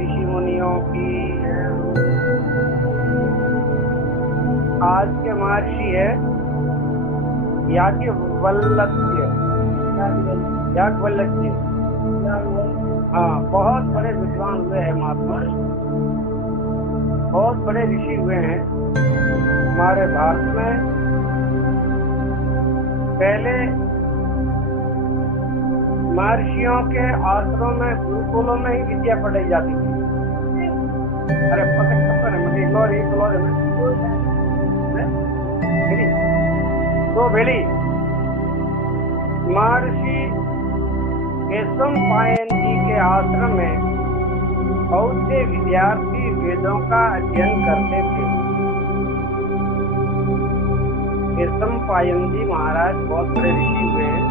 ऋषि मुनियों की। आज के महर्षि है याज्ञवल्क्य। हाँ, बहुत बड़े विद्वान हुए हैं महात्मा, बहुत बड़े ऋषि हुए हैं हमारे भारत में। पहले महर्षियों के आश्रमों में, गुरुकुलों में ही विद्या पढ़ाई जाती थी। अरे पता कब तो बेली महर्षि वैशंपायन जी के आश्रम में बहुत से विद्यार्थी वेदों का अध्ययन करते थे। वैशंपायन जी महाराज बहुत बड़े ऋषि हुए हैं।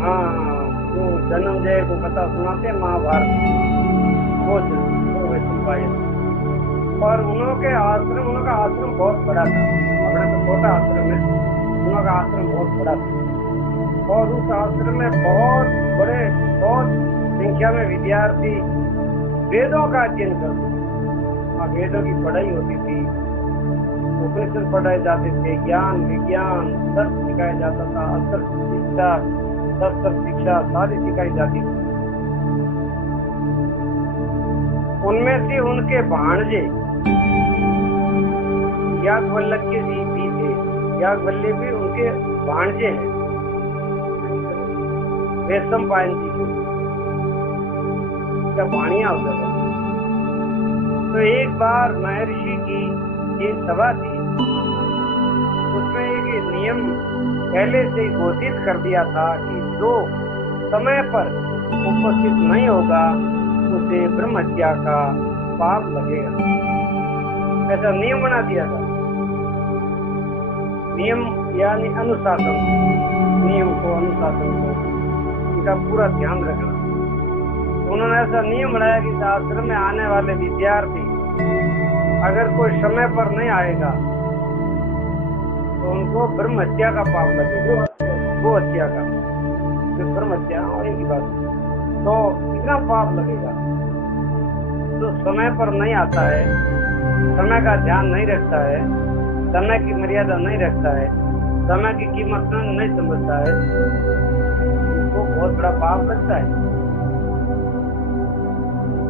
हाँ, जो जन्मजय को कथा सुनाते महाभारत, वो वैशंपायन। और उनका आश्रम बहुत बड़ा था। अपना तो छोटा आश्रम है, उनका आश्रम बहुत बड़ा था। और उस आश्रम में बहुत संख्या में विद्यार्थी वेदों का अध्ययन करते थे। वेदों की पढ़ाई होती थी, उपनिषद पढ़ाए जाते थे, ज्ञान विज्ञान सब सिखाया जाता था, अस्त्र शिक्षा, शस्त्र शिक्षा सारी सिखाई जाती थी। उनमें से उनके भाणजे याज्ञवल्क्य जी भी थे। याज्ञवल्क्य भी उनके भाणजे हैं वैशंपायन जी का वाणिया होता था। तो एक बार महर्षि की एक सभा थी, उसमें एक नियम पहले से घोषित कर दिया था कि जो समय पर उपस्थित नहीं होगा उसे ब्रह्म हत्या का पाप लगेगा। ऐसा नियम बना दिया था। नियम यानी अनुशासन, नियम को, अनुशासन को, इनका पूरा ध्यान रखना। उन्होंने ऐसा नियम बनाया कि आश्रम में आने वाले विद्यार्थी अगर कोई समय पर नहीं आएगा तो उनको ब्रह्म हत्या का पाप लगेगा। गो हत्या का, तो ब्रह्म हत्या एक ही बात, तो इतना पाप लगेगा। जो समय पर नहीं आता है, समय का ध्यान नहीं रखता है, समय की मर्यादा नहीं रखता है, समय की कीमत नहीं समझता है, उसको बहुत बड़ा पाप लगता है।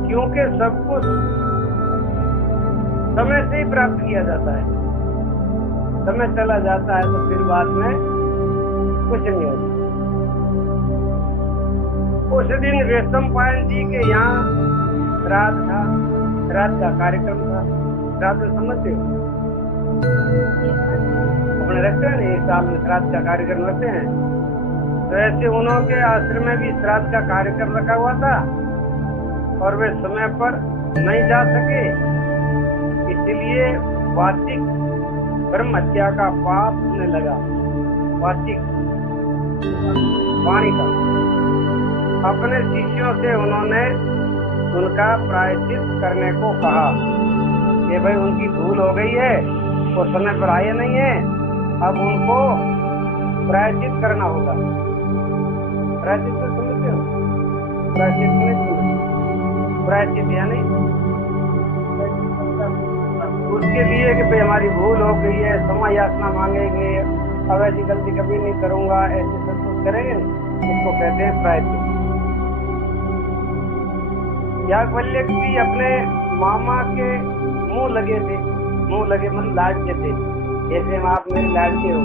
क्योंकि सब कुछ समय से ही प्राप्त किया जाता है। समय चला जाता है तो फिर बाद में कुछ नहीं होता। उस दिन वैशंपायन जी के यहाँ श्राद्ध था, श्राद्ध का कार्यक्रम था। श्राद्ध समझते हो, अपने रखते हैं ना, एक साल में श्राद्ध का कार्यक्रम रखते हैं। तो ऐसे उन्होंने आश्रम में भी श्राद्ध का कार्यक्रम रखा हुआ था और वे समय पर नहीं जा सके, इसलिए वाचिक ब्रह्म हत्या का पाप होने लगा। वाचिक वाणी का। अपने शिष्यों से उन्होंने उनका प्रायश्चित करने को कहा कि भाई उनकी भूल हो गई है, वो समय पर आए नहीं है, अब उनको प्रायश्चित करना होगा। प्रायश्चित तो समझते हो? प्रायश्चित नहीं समझते? प्रायश्चित यानी उसके लिए कि भाई हमारी भूल हो गई है, क्षमा याचना मांगेंगे, अब ऐसी गलती कभी नहीं करूंगा, ऐसे सब कुछ करेंगे, उसको कहते हैं प्रायश्चित। याज्ञवल्क्य जी अपने मामा के मुंह लगे थे, मुंह लगे मतलब लाडके थे। जैसे आप मेरे लाडके हो,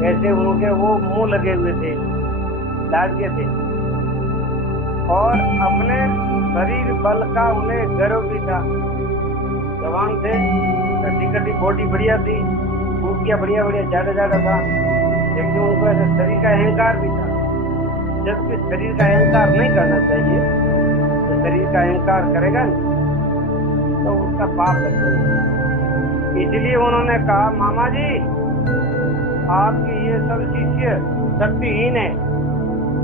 वैसे उनके वो मुंह लगे हुए थे, लाडके थे। और अपने शरीर बल का उन्हें गर्व भी था। जवान थे, कटी बॉडी बढ़िया थी, मूर्तियाँ बढ़िया ज्यादा था, लेकिन उनको ऐसे शरीर का अहंकार भी था। जबकि शरीर का अहंकार नहीं करना चाहिए, तो शरीर का अहंकार करेगा ना तो उसका पाप लग जाएगा। इसलिए उन्होंने कहा, मामा जी आपके ये सब शिष्य शक्तिहीन है,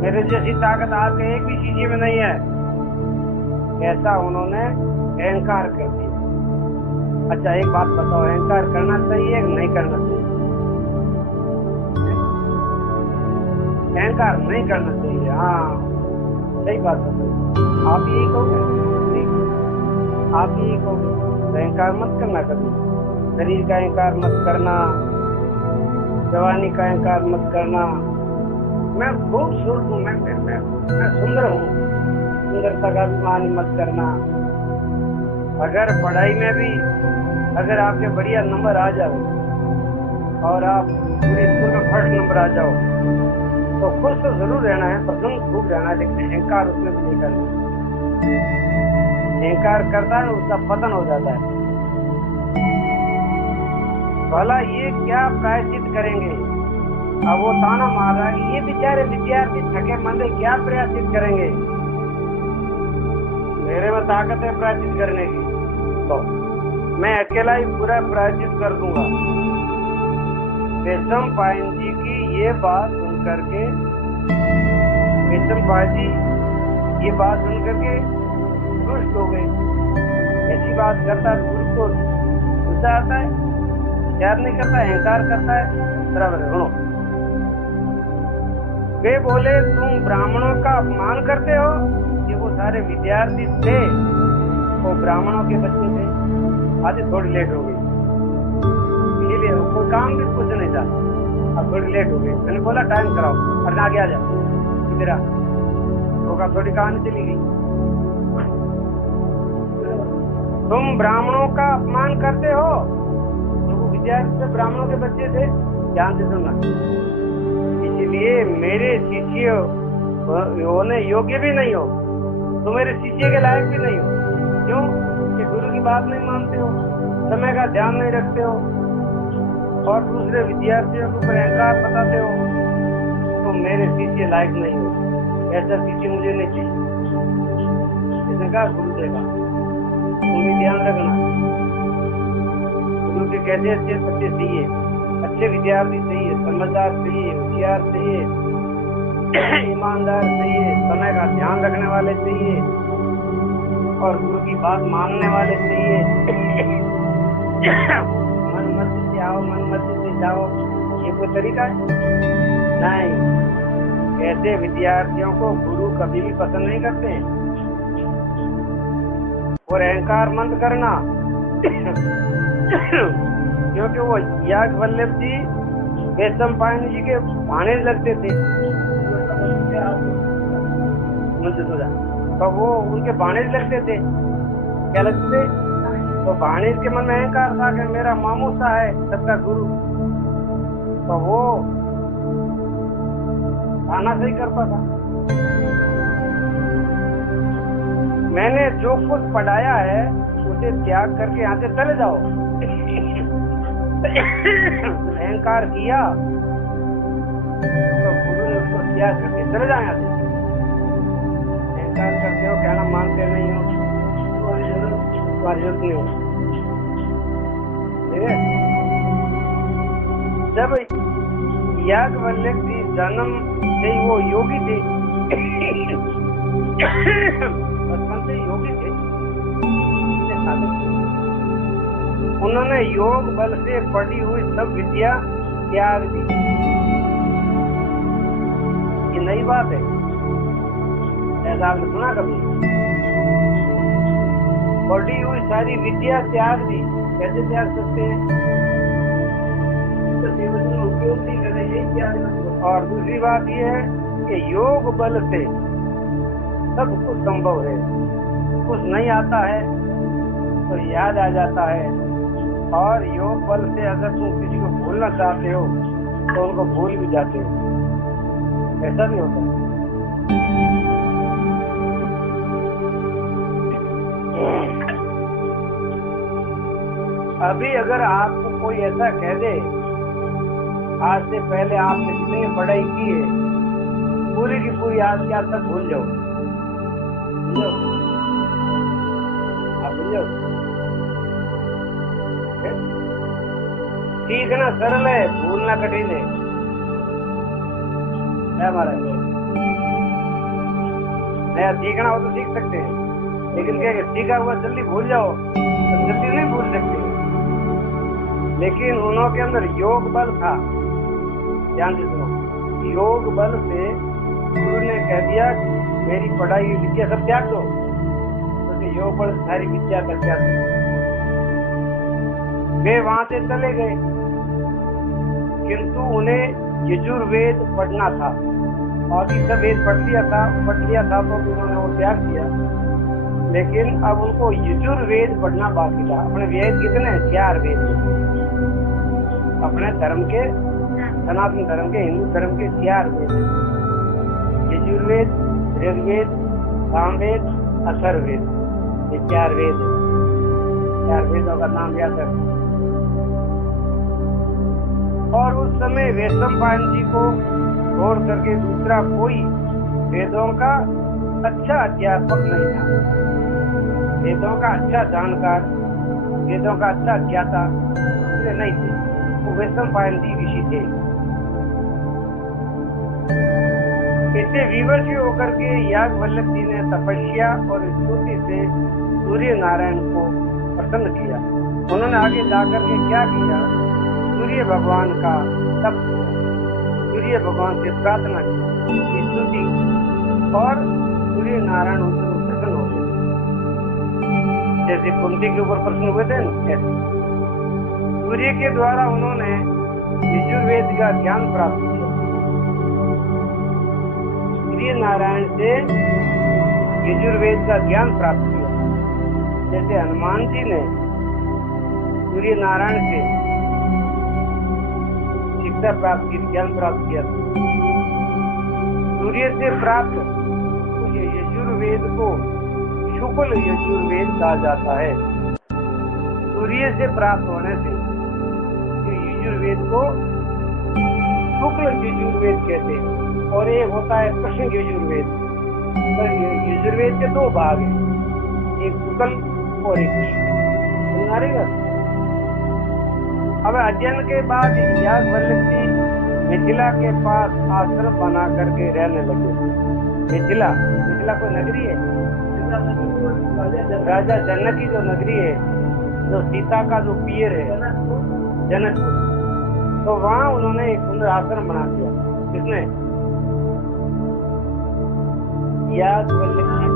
मेरे जैसी ताकत आपके एक भी शिष्य में नहीं है। ऐसा उन्होंने अहंकार कर दिया। अच्छा एक बात बताओ, अहंकार करना चाहिए कि नहीं करना चाहिए? अहंकार नहीं करना चाहिए। हाँ, सही बात है। आप यही कहोगे नहीं, आप यही कहोगे तो अहंकार मत करना कभी, शरीर का अहंकार मत करना, जवानी का अहंकार मत करना। मैं खूबसूरत हूँ, मैं सुंदर हूँ, सुंदरता का अभिमान मत करना। अगर पढ़ाई में भी अगर आपके बढ़िया नंबर आ जाओ और आप पूरे स्कूल में फर्स्ट नंबर आ जाओ तो खुश तो जरूर रहना है, प्रसन्न खूब रहना है, लेकिन अहंकार उसमें भी नहीं करना। अहंकार करता है उसका पतन हो जाता है। भला ये क्या प्रायश्चित करेंगे? अब वो ताना मार रहा है, ये बेचारे विद्यार्थी थके मंदे क्या प्रायश्चित करेंगे? मेरे में ताकत है प्रायश्चित करने की, तो मैं अकेला ही पूरा प्रायश्चित कर दूंगा। वैशम पायन जी की ये बात सुन करके, वैशम पायन जी ये बात सुन करके रुष्ट हो गए। ऐसी बात करता है गुरु को गुस्सा आता है, विचार नहीं करता, अहंकार करता है, बराबर है। वे बोले तुम ब्राह्मणों का अपमान करते हो। ये वो सारे विद्यार्थी थे, वो ब्राह्मणों के बच्चे थे। आज थोड़ी लेट हो गई, इसीलिए कोई काम भी कुछ नहीं था, अब थोड़ी लेट हो गई। मैंने बोला टाइम कराओ, अरे आगे आ जा, इधर आ। तो थोड़ी कहानी चली गई। तुम ब्राह्मणों का अपमान करते हो। तो वो विद्यार्थी ब्राह्मणों के बच्चे थे, ध्यान से सुनना। इसलिए मेरे शिष्य होने योग्य भी नहीं हो, तो मेरे शिष्य के लायक भी नहीं हो। क्यों? कि गुरु की बात नहीं मानते हो, समय का ध्यान नहीं रखते हो और दूसरे विद्यार्थियों के ऊपर अहंकार बताते हो, तो मेरे शिष्य लायक नहीं हो। ऐसा शिष्य मुझे नहीं चाहिए। इसने कहा गुरु देगा, तुम भी ध्यान रखना। गुरु के कैसे अच्छे बच्चे चाहिए, अच्छे विद्यार्थी चाहिए, समझदार चाहिए, होशियार चाहिए, ईमानदार चाहिए, समय का ध्यान रखने वाले चाहिए और गुरु की बात मानने वाले चाहिए। मन मर्जी से आओ, मन मर्जी से जाओ, ये कोई तरीका है? नहीं। ऐसे विद्यार्थियों को गुरु कभी भी पसंद नहीं करते हैं। और अहंकार मत करना क्योंकि वो याज्ञवल्क्य जी वैशम पायन जी के भाणेज लगते थे। तो वो उनके भाणेज लगते थे। क्या लगते थे? तो भाणेज के मन में अहंकार था कि मेरा मामू सा है सबका गुरु, तो वो आना सही करता था। मैंने जो कुछ पढ़ाया है उसे त्याग करके यहाँ से चले जाओ। अहंकार किया तो गुरु ने उसको त्याग करके चले जाए यहाँ से। अहंकार करते हो, कहना मानते नहीं हो, तुम्हारी जरूरत नहीं हो। ठीक है? जब याज्ञवल्क्य जी जन्म से वो योगी थे, बचपन से योगी थे, उन्होंने योग बल से पढ़ी हुई सब विद्या त्याग दी। ये नई बात है, ऐसा आपने सुना कभी? पढ़ी हुई सारी विद्या त्याग दी। कैसे त्याग सकते हैं? तो जीवन में उपयोग नहीं करे, यही त्याग। और दूसरी बात यह है कि योग बल से सब कुछ संभव है। कुछ नहीं आता है तो याद आ जाता है, और योग बल से अगर तुम किसी को भूलना चाहते हो तो उनको भूल भी जाते हो। ऐसा भी होता है। अभी अगर आपको कोई ऐसा कह दे, आज से पहले आपने जितनी पढ़ाई की है पूरी की पूरी आज के आज तक भूल जाओ, आप भूल जाओ। सीखना सरल है, भूलना कठिन है। हमारा नया सीखना हो तो सीख सकते हैं, लेकिन क्या सीखा हुआ जल्दी भूल जाओ तो जल्दी नहीं भूल सकते। लेकिन उन्होंने अंदर योग बल था। ध्यान से सुनो, योग बल से गुरु ने कह दिया मेरी पढ़ाई विद्या सब त्याग दो, तो यो पर सारी विद्या का त्याग दो। वे वहां से चले गए, किंतु उन्हें यजुर्वेद पढ़ना था और सब वेद पढ़ लिया था तो उन्होंने वो त्याग दिया। लेकिन अब उनको यजुर्वेद पढ़ना बाकी था। अपने वेद कितने 4 वेद, अपने धर्म के, सनातन धर्म के, हिंदू धर्म के 4 वेद, यजुर्वेद, ऋग्वेद, सामवेद, अथर्ववेद, ये 4 वेद है। 4 वेदों का नाम याद रखो। और उस समय वैशंपायन जी को छोड़ करके दूसरा कोई वेदों का अच्छा अध्यापक नहीं था, वेदों का अच्छा जानकार, वेदों का अच्छा ज्ञाता नहीं थे। वो वैशंपायन जी ऋषि थे। इससे विवश होकर के याज्ञवल्क्य जी ने तपस्या और स्तुति से सूर्य नारायण को प्रसन्न किया। उन्होंने आगे जाकर के क्या किया, सूर्य भगवान का तप, सूर्य भगवान से प्रार्थना की, स्तुति, और सूर्य नारायण उनसे प्रसन्न हो गए। जैसे कुंती के ऊपर प्रश्न हुए थे न, सूर्य के द्वारा उन्होंने यजुर्वेद का ज्ञान प्राप्त किया। सूर्य नारायण से यजुर्वेद का ज्ञान प्राप्त किया। जैसे हनुमान जी ने सूर्य नारायण से शिक्षा प्राप्त की, ज्ञान प्राप्त किया। सूर्य से प्राप्त यजुर्वेद को शुक्ल यजुर्वेद कहा जाता है। सूर्य से प्राप्त होने से यजुर्वेद को शुक्ल यजुर्वेद कहते हैं। और एक होता है कृष्ण यजुर्वेद। तो यजुर्वेद के 2 भाग हैं, एक शुक्ल और एक कृष्ण। अब अध्ययन के बाद याज्ञवल्क्य जी मिथिला के पास आश्रम बना करके रहने लगे। मिथिला कोई नगरी है, राजा जनक की जो नगरी है, जो सीता का जो पियर है जनकपुर, तो वहाँ उन्होंने एक सुंदर आश्रम बना दिया। किसने? याज्ञवल्क्य जी।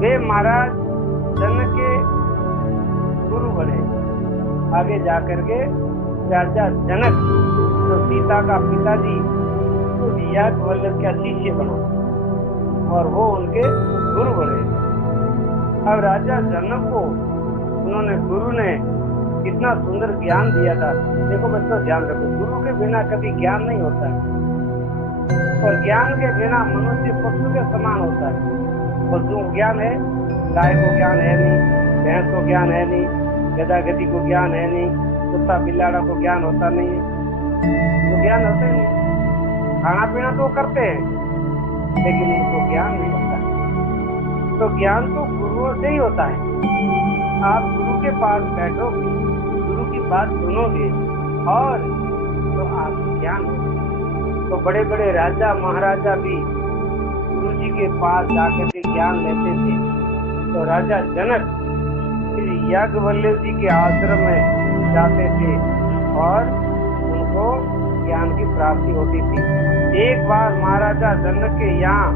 वे महाराज जनक के गुरु बने। आगे जाकर के राजा जनक तो सीता का पिताजी तो याज्ञवल्क्य का शिष्य बना और वो उनके गुरु बने। अब राजा जनक को उन्होंने, गुरु ने कितना सुंदर ज्ञान दिया था। देखो बच्चों, ध्यान रखो, गुरु के बिना कभी ज्ञान नहीं होता है, और ज्ञान के बिना मनुष्य पशु के समान होता है। पशु को ज्ञान है, गाय को ज्ञान है नहीं, भैंस को ज्ञान है नहीं, गधा गधी को ज्ञान है नहीं, कुत्ता बिल्लाड़ा को ज्ञान होता नहीं है, तो ज्ञान होता ही नहीं। खाना पीना तो करते हैं, लेकिन उनको ज्ञान नहीं होता है। तो ज्ञान तो गुरुओं से ही होता है। आप गुरु के पास बैठोगे, गुरु की बात सुनोगे और तो आपको ज्ञान होगा। तो बड़े बड़े राजा महाराजा भी गुरु जी के पास जाकर के ज्ञान लेते थे। तो राजा जनक याज्ञवल्क्य जी के आश्रम में जाते थे और उनको ज्ञान की प्राप्ति होती थी। एक बार महाराजा जनक के यहाँ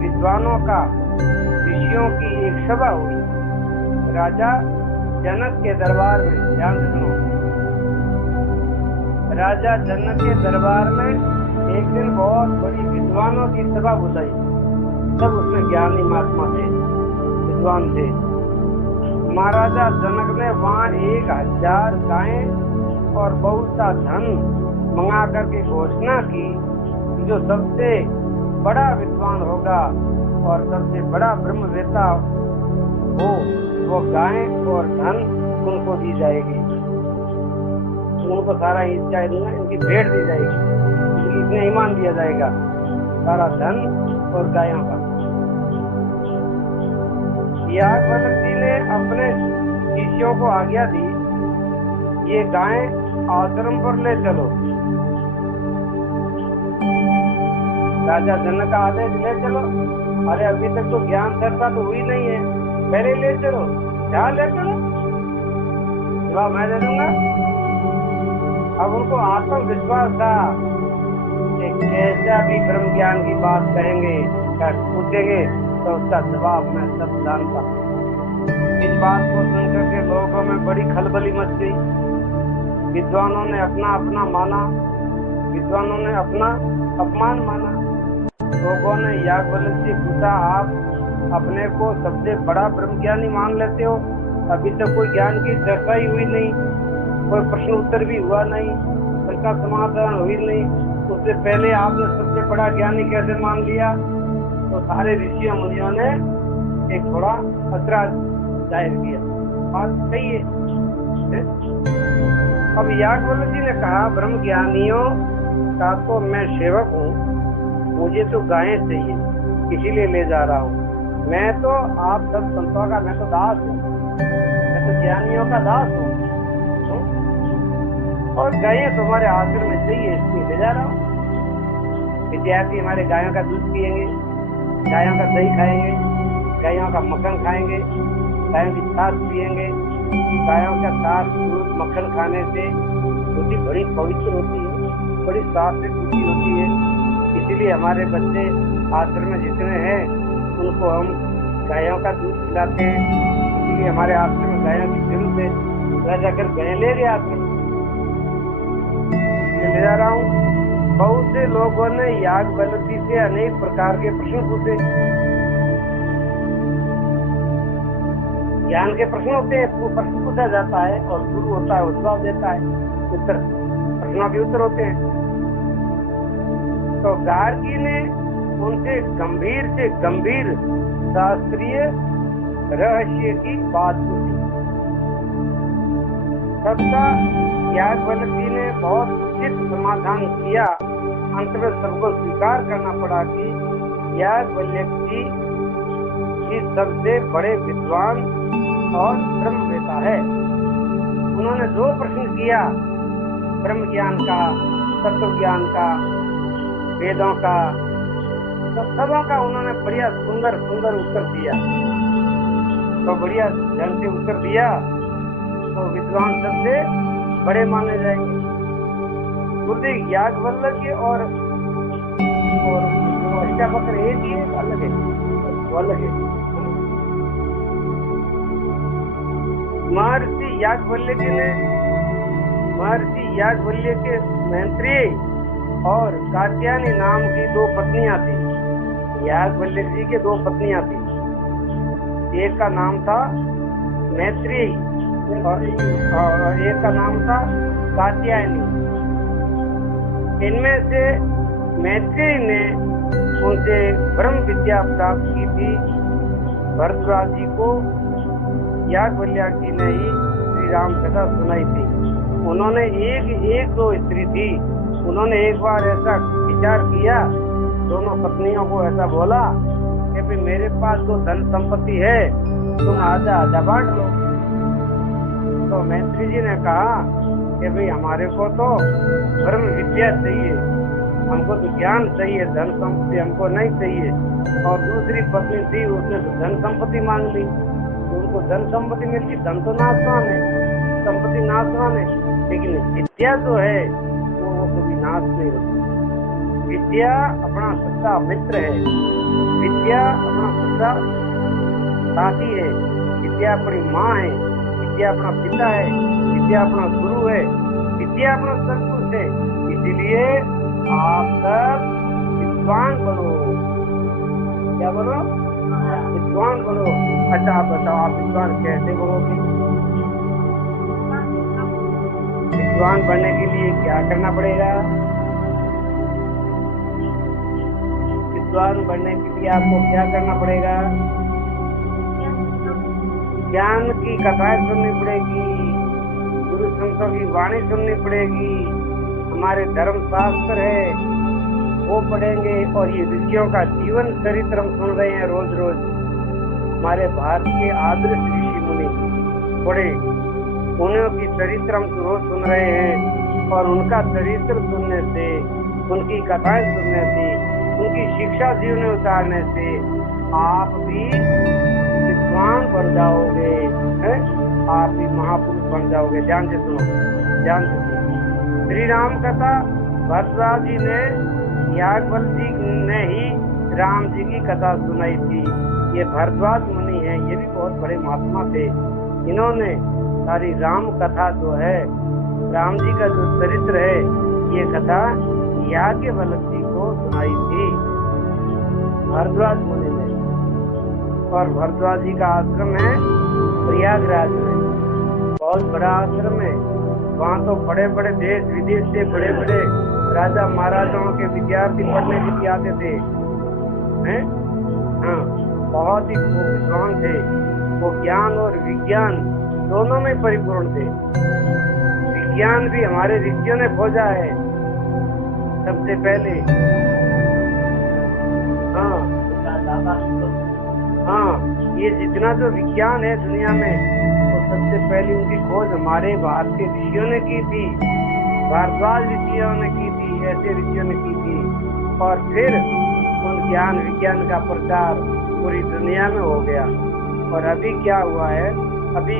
विद्वानों का, ऋषियों की एक सभा हुई। राजा जनक के दरबार में, ध्यान सुनो, राजा जनक के दरबार में एक दिन बहुत बड़ी विद्वानों की सभा बुलाई। सब उसमें ज्ञानी महात्मा थे, विद्वान थे। महाराजा जनक ने वहाँ 1000 गायें और बहुत सा धन मंगा करके घोषणा की, जो सबसे बड़ा विद्वान होगा और सबसे बड़ा ब्रह्मवेत्ता हो, वो गायें और धन उनको दी जाएगी। उनको सारा हिस्सा दूंगा, इनकी भेंट दी जाएगी, इतने ईमान दिया जाएगा, सारा धन और गायों का। याज्ञवल्क्य जी ने अपने शिष्यों को आज्ञा दी, ये गायें आश्रम पर ले चलो। राजा जनक का आदेश, ले चलो। अरे अभी तक तो ज्ञान चर्चा तो हुई नहीं है, पहले ले चलो। क्या ले चलो? जवाब मैं दे दूंगा। अब उनको आत्मविश्वास था कि कैसा भी ब्रह्म ज्ञान की बात कहेंगे या पूछेंगे तो उसका जवाब मैं सब जानता हूँ। इस बात को सुनकर के लोगों में बड़ी खलबली मच गई। विद्वानों ने अपना अपना माना, विद्वानों ने अपना अपमान माना। लोगों ने याज्ञवल्क्य से पूछा, आप अपने को सबसे बड़ा ब्रह्मज्ञानी मान लेते हो? अभी तक कोई ज्ञान की चर्चा ही हुई नहीं, कोई प्रश्न उत्तर भी हुआ नहीं, उसका समाधान हुई नहीं, उससे पहले आपने सबसे बड़ा ज्ञानी कैसे मान लिया? तो सारे ऋषियों मुनियों ने एक थोड़ा ऐतराज जाहिर किया। बात सही है। अब याज्ञवल्क्य जी ने कहा, ब्रह्म ज्ञानियों का तो मैं सेवक हूँ, मुझे तो गायें चाहिए, इसीलिए ले जा रहा हूँ। मैं तो आप सब संतों का मैं तो दास हूँ, मैं तो ज्ञानियों का दास हूँ, और गायें तुम्हारे आश्रम में चाहिए, इसलिए ले जा रहा हूँ। विद्यार्थी हमारे गायों का दूध पियेंगे, गायों का दही खाएंगे, गायों का मक्खन खाएंगे, गायों की छाछ पियेंगे। गायों का छाछ दूध मक्खन खाने से बुद्धि बड़ी पवित्र होती है, बड़ी साफ बुद्धि होती है। इसीलिए हमारे बच्चे आश्रम में जितने हैं उनको हम गायों का दूध पिलाते हैं। इसीलिए हमारे आश्रम में गायों की जरूरत है, वह जाकर गाय ले गए आते हैं, ले जा रहा हूँ। बहुत से लोगों ने याज्ञवल्क्य से अनेक प्रकार के प्रश्न पूछे। ज्ञान के प्रश्न होते हैं, वो प्रश्न पूछा जाता है और गुरु होता है वो जवाब देता है, उत्तर प्रश्नों के उत्तर होते हैं। तो गार्गी ने उनसे गंभीर से गंभीर शास्त्रीय रहस्य की बात पूछी। सबका याज्ञवल्क्य जी ने बहुत उचित समाधान किया। अंत में सबको स्वीकार करना पड़ा कि याज्ञवल्क्य जी सबसे बड़े विद्वान और ब्रह्मवेता है। उन्होंने जो प्रश्न किया, ब्रह्म ज्ञान का, तत्व ज्ञान का, वेदों का, तो सबों का उन्होंने बढ़िया सुंदर सुंदर उत्तर दिया। तो बढ़िया ढंग से उत्तर दिया तो विद्वान सबसे बड़े माने जाएंगे। गुरुदेव याज्ञवल्क्य और अष्टावक्र एक ही है, अलग है, वो अलग है। महर्षि याज्ञवल्क्य के मैत्रेय और कात्यायनी नाम की दो पत्नियां थी। याज्ञवल्क्य जी के दो पत्नियां थी, एक का नाम था मैत्रेय और एक का नाम था कात्यायनी। इनमें से मैत्रेय ने उनसे ब्रह्म विद्या प्राप्त की थी। भरद्वाज जी को याज्ञवल्क्य जी ने ही श्री राम कथा सुनाई थी। उन्होंने एक दो स्त्री थी, उन्होंने एक बार ऐसा विचार किया, दोनों पत्नियों को ऐसा बोला कि भाई मेरे पास तो धन संपत्ति है, तुम आधा आधा बांट लो। तो मैत्री जी ने कहा कि भाई हमारे को तो ब्रह्म विद्या चाहिए, हमको तो ज्ञान चाहिए, धन संपत्ति हमको नहीं चाहिए। और दूसरी पत्नी थी, उसने तो धन संपत्ति मांग ली, उनको धन संपत्ति मिल गई। धन तो नाशवान है, संपत्ति नाशवान है, लेकिन विद्या जो है वो कभी नाश नहीं होती। विद्या अपना सच्चा मित्र है, विद्या अपना सच्चा साथी है, विद्या अपनी माँ है, विद्या अपना पिता है, विद्या अपना गुरु है, विद्या अपना सब कुछ है। इसीलिए आप सब विद्वान बनो। क्या बनो? विद्वान बनो। अच्छा आप बताओ, आप विद्वान कैसे बनोगे? विद्वान बनने के लिए क्या करना पड़ेगा? विद्वान बनने के लिए आपको क्या करना पड़ेगा? ज्ञान की कथाएं सुननी पड़ेगी, गुरु संतों की वाणी सुननी पड़ेगी, हमारे धर्म शास्त्र है वो पढ़ेंगे, और ये ऋषियों का जीवन चरित्र हम सुन रहे हैं रोज रोज। हमारे भारत के आदर्श ऋषि मुनि बड़े, उन्हीं की चरित्र हम रोज सुन रहे हैं, और उनका चरित्र सुनने से, उनकी कथाएं सुनने से, उनकी शिक्षा जीवन में उतारने से आप भी विद्वान बन जाओगे, आप भी महापुरुष बन जाओगे। ध्यान से सुनो, ध्यान से सुनो। श्री राम कथा भरद्वाज जी ने याज्ञवल्क्य जी ने ही राम जी की कथा सुनाई थी। ये भरद्वाज मुनि है, ये भी बहुत बड़े महात्मा थे। इन्होंने सारी राम कथा जो है, राम जी का जो चरित्र है, ये कथा याज्ञवल्क्य जी को सुनाई थी भरद्वाज मुनि ने। और भरद्वाज जी का आश्रम है प्रयागराज में, बहुत बड़ा आश्रम है। वहाँ तो बड़े बड़े देश विदेश से बड़े बड़े राजा महाराजाओं के विद्यार्थी पढ़ने के लिए आते थे, हैं? हाँ, बहुत ही विद्वान थे वो, ज्ञान और विज्ञान दोनों में परिपूर्ण थे। विज्ञान भी हमारे ऋषियों ने खोजा है सबसे पहले। हाँ, ये जितना जो विज्ञान है दुनिया में, वो सबसे पहले उनकी खोज हमारे भारतीय ऋषियों ने की थी, भारद्वाज ऋषियों ने की थी, ऐसे ऋषियों ने की थी। और फिर उन ज्ञान विज्ञान का प्रचार पूरी दुनिया में हो गया। और अभी क्या हुआ है, अभी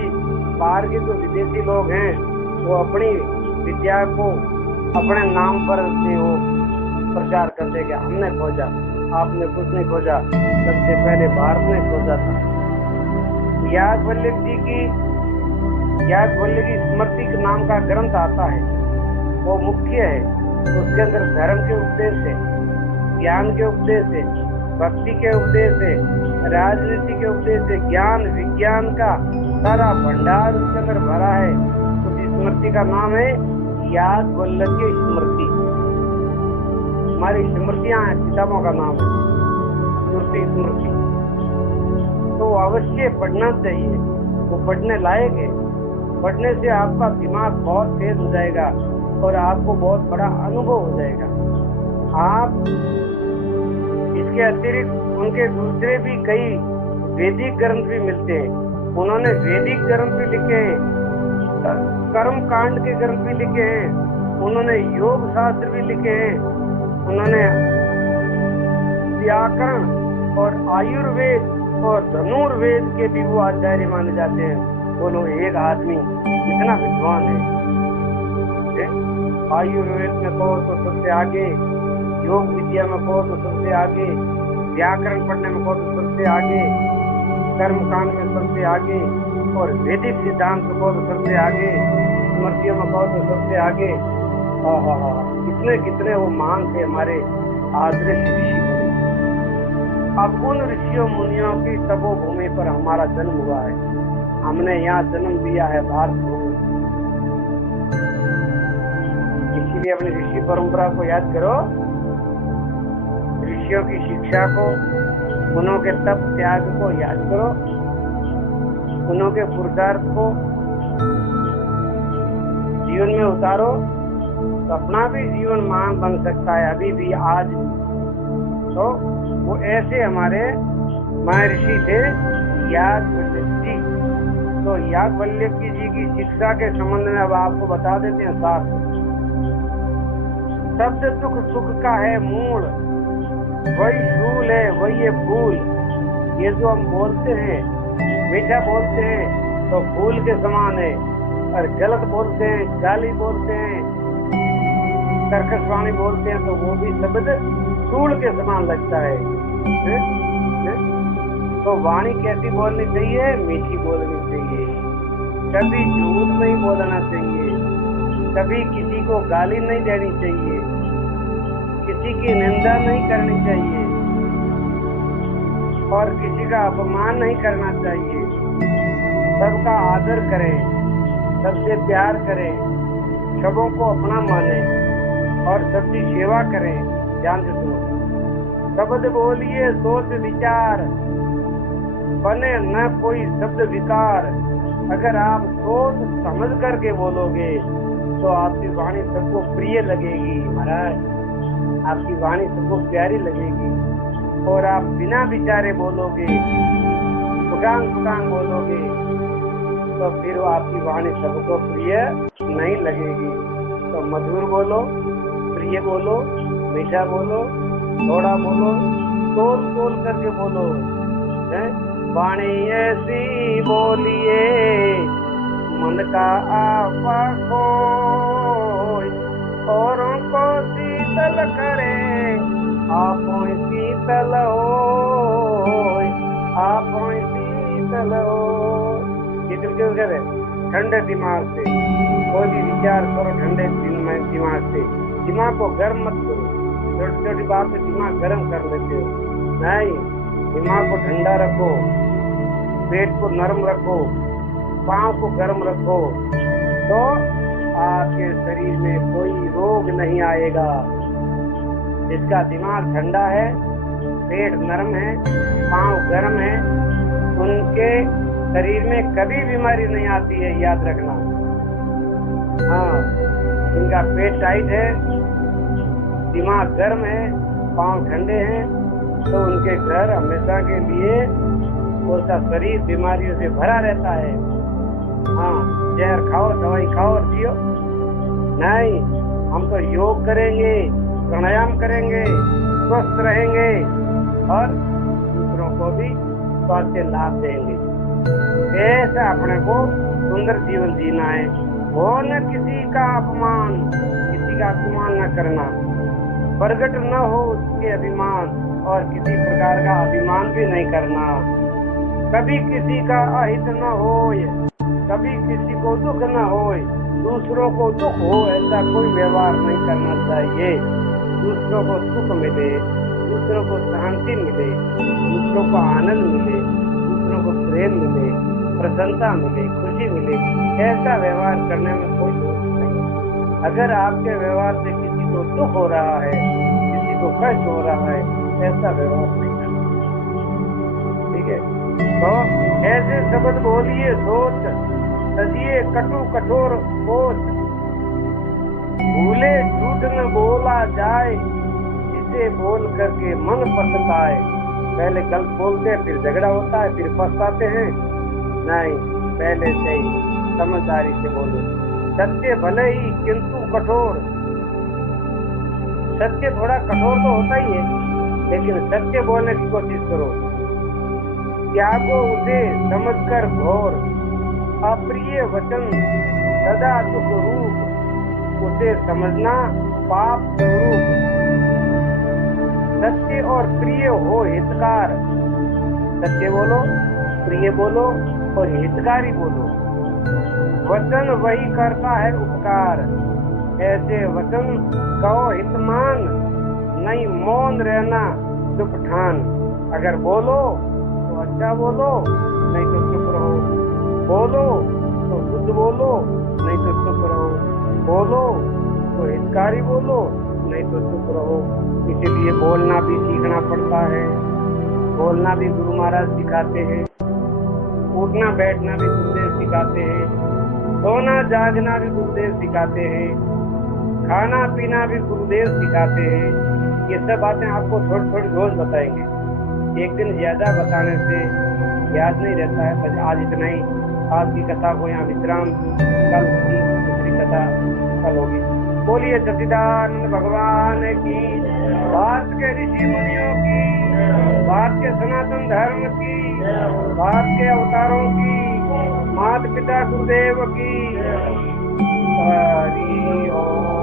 बाहर के जो विदेशी लोग हैं वो अपनी विद्या को अपने नाम पर से वो प्रचार करते कि हमने खोजा, आपने कुछ नहीं खोजा, सबसे पहले भारत ने खोजा था। याज्ञवल्क्य की स्मृति के नाम का ग्रंथ आता है, वो मुख्य है। उसके अंदर धर्म के उपदेश है, ज्ञान के उपदेश है, भक्ति के उपदेश है, राजनीति के उपदेश है, ज्ञान विज्ञान का सारा भंडार उसके अंदर भरा है। उस स्मृति का नाम है याज्ञवल्क्य स्मृति। हमारी स्मृतियां किताबों का नाम है स्मृति। तो अवश्य पढ़ना चाहिए, वो पढ़ने लायक है। पढ़ने से आपका दिमाग बहुत तेज हो जाएगा और आपको बहुत बड़ा अनुभव हो जाएगा। आप इसके अतिरिक्त उनके दूसरे भी कई वैदिक ग्रंथ भी मिलते हैं। उन्होंने वैदिक ग्रंथ भी लिखे हैं, कर्म कांड के ग्रंथ भी लिखे हैं, उन्होंने योग शास्त्र भी लिखे हैं, उन्होंने व्याकरण और आयुर्वेद और धनुर्वेद के भी वो आचार्य माने जाते हैं। बोलो, एक आदमी कितना विद्वान है। आयुर्वेद में कहो तो सबसे आगे, योग विद्या में कहो तो सबसे आगे, व्याकरण पढ़ने में कहो तो सबसे आगे, कर्म कांड में सबसे आगे, और वैदिक सिद्धांत में कहो तो सबसे आगे, स्मृतियों में कहो तो सबसे आगे। कितने कितने वो महान थे हमारे आदर्श ऋषि। अब उन ऋषियों मुनियों की तपोभूमि पर हमारा जन्म हुआ है, हमने यहाँ जन्म लिया है भारत भूमि। इसीलिए अपनी ऋषि परंपरा को याद करो, ऋषियों की शिक्षा को, उन्हों के तप त्याग को याद करो, उन्हों के पुरुषार्थ को जीवन में उतारो, तो अपना भी जीवन महान बन सकता है अभी भी आज। तो वो ऐसे हमारे महर्षि थे याज्ञवल्क्य जी। तो याज्ञवल्क्य जी की शिक्षा के संबंध में अब आपको बता देते हैं सार। शब्द सुख, सुख का है मूल, वही शूल है वही है फूल। ये जो हम बोलते हैं, मीठा बोलते हैं तो फूल के समान है, और गलत बोलते हैं, गाली बोलते हैं, कर्कश वाणी बोलते हैं तो वो भी शब्द शूल के समान लगता है। तो वाणी कैसी बोलनी चाहिए? मीठी बोलनी चाहिए, कभी झूठ नहीं बोलना चाहिए, कभी किसी को गाली नहीं देनी चाहिए, किसी की निंदा नहीं करनी चाहिए, और किसी का अपमान नहीं करना चाहिए। सबका आदर करें, सबसे प्यार करें, सबों को अपना माने और सबकी सेवा करें। ध्यान से सुनो, शब्द बोलिए सोच विचार, बने न कोई शब्द विकार। अगर आप सोच समझ करके बोलोगे तो आपकी वाणी सबको प्रिय लगेगी महाराज, आपकी वाणी सबको प्यारी लगेगी। और आप बिना विचारे बोलोगे, पुटांग बोलोगे, तो फिर आपकी वाणी सबको प्रिय नहीं लगेगी। तो मधुर बोलो, प्रिय बोलो, मीठा बोलो, थोड़ा बोलो, तोल तोल करके बोलो। वाणी ऐसी बोलिए मन का आपा खोए, औरों को शीतल करे, आपो शीतल होय, आपो शीतल होय। शीतल क्यों करे? ठंडे दिमाग से कोई भी विचार करो, ठंडे दिमाग से। दिमाग को गर्म मत करो, छोटी छोटी बात से दिमाग गर्म कर लेते हो, नहीं। दिमाग को ठंडा रखो, पेट को नरम रखो, पाँव को गर्म रखो, तो आपके शरीर में कोई रोग नहीं आएगा। जिसका दिमाग ठंडा है, पेट नरम है, पाँव गर्म है, उनके शरीर में कभी बीमारी नहीं आती है, याद रखना। हाँ, जिनका पेट टाइट है, दिमाग गर्म है, पाँव ठंडे हैं, तो उनके घर हमेशा के लिए उसका शरीर बीमारियों से भरा रहता है। हाँ, जहर खाओ, दवाई खाओ और जियो नहीं। हम तो योग करेंगे, प्राणायाम करेंगे, स्वस्थ रहेंगे और दूसरों को भी स्वास्थ्य लाभ देंगे। ऐसा अपने को सुंदर जीवन जीना है। हो न किसी का अपमान, किसी का अपमान न करना, प्रगट न हो उसके अभिमान, और किसी प्रकार का अभिमान भी नहीं करना। कभी किसी का अहित न होय, कभी किसी को दुख न होय, दूसरों को दुख हो ऐसा कोई व्यवहार नहीं करना चाहिए। दूसरों को सुख मिले, दूसरों को शांति मिले, दूसरों को आनंद मिले, दूसरों को प्रेम मिले, प्रसन्नता मिले, खुशी मिले, ऐसा व्यवहार करने में कोई दोष नहीं। अगर आपके व्यवहार से किसी को दुख हो रहा है, किसी को कष्ट हो रहा है, ऐसा व्यवहार नहीं करना, ठीक है। तो ऐसे शब्द बोलिए सोच, सजिए कटु कठोर सोच, भूले झूठ न बोला जाए, इसे बोल करके मन पछताए। पहले गलत बोलते हैं, फिर झगड़ा होता है, फिर पछताते हैं। नहीं, पहले से ही समझदारी से बोलो। सत्य भले ही किंतु कठोर, सत्य थोड़ा कठोर तो होता ही है, लेकिन सत्य बोलने की कोशिश करो। त्यागो उसे समझकर घोर, अप्रिय वचन सदा दुख रूप, उसे समझना पाप स्वरूप। सत्य और प्रिय हो हितकार, सत्य बोलो, प्रिय बोलो और हितकारी बोलो। वचन वही करता है उपकार, ऐसे वचन कहो हितमान, नहीं मौन रहना चुप ठान। अगर बोलो तो अच्छा बोलो, नहीं तो चुप रहो। बोलो तो शुद्ध बोलो, नहीं तो चुप रहो। बोलो तो हितकारी बोलो, नहीं तो चुप रहो। इसीलिए बोलना भी सीखना पड़ता है। बोलना भी गुरु महाराज सिखाते हैं, उठना बैठना भी गुरुदेव सिखाते हैं, सोना जागना भी गुरुदेव सिखाते हैं, खाना पीना भी गुरुदेव सिखाते हैं। ये सब बातें आपको थोड़ी थोड़ी रोज बताएंगे। एक दिन ज्यादा बताने से याद नहीं रहता है। बस आज इतना ही। आज की कथा को यहाँ विश्राम, कल की दूसरी कथा कल होगी। बोलिए सच्चिदानंद भगवान की, भारत के ऋषि मुनियों की, भारत के सनातन धर्म की, भारत के अवतारों की, माता पिता गुरुदेव की। हरि ओम।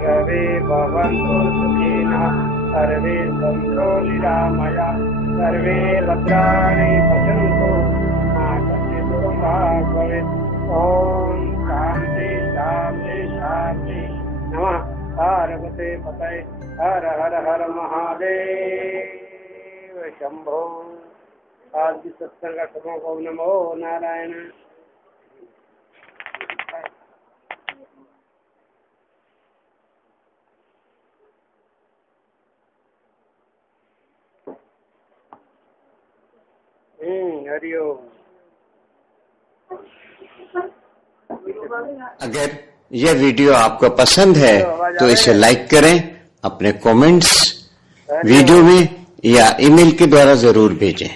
सर्वे भवन्तु सुखिनः, सर्वे सन्तु निरामयाः, सर्वे भद्राणि पश्यन्तु मा कश्चित् दुःखभाग् भवेत्। ॐ शान्ति शान्ति शान्ति। नमः पार्वते पतये। हर हर हर महादेव शंभो। आज की सत्संग को नमो नारायण। हरिओम। अगर यह वीडियो आपको पसंद है तो इसे लाइक करें, अपने कमेंट्स वीडियो में या ईमेल के द्वारा जरूर भेजें।